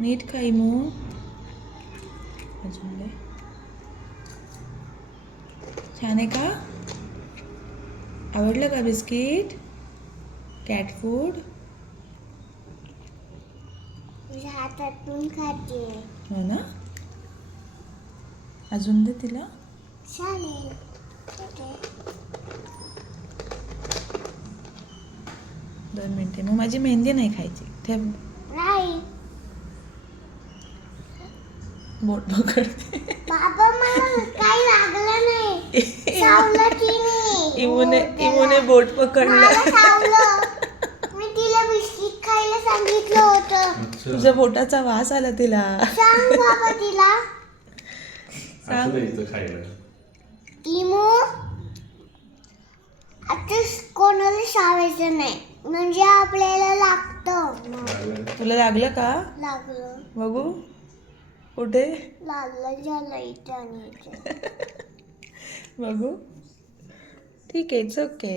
नीट खाई मग अजून दे. छान आहे का? आवडलं का बिस्किट? कॅट फूड तुझ्या हातातून खाते. हो ना. अजून दे तिला. चालेल. 2 मिनिटे. मग माझी मेहंदी नाही खायची. ठेव. नाही. बोट पकडते. बाबा मला काही लागलं नाही. चावलं तिने. इमूने बोट पकडलं. मला चावलं. मी तिला बिस्किट खायला सांगितलं होतं. तुझ्या बोटाचा वास आला तिला. सांग बाबा तिला. सांग. इमू आता कोणाला शाळेचं नाही म्हणजे आपल्याला लागतं. तुला लागलं का? लागलं. बघू कुठे लागलं झालं इथे आणि इथे. बघू. ठीक आहे. It's okay.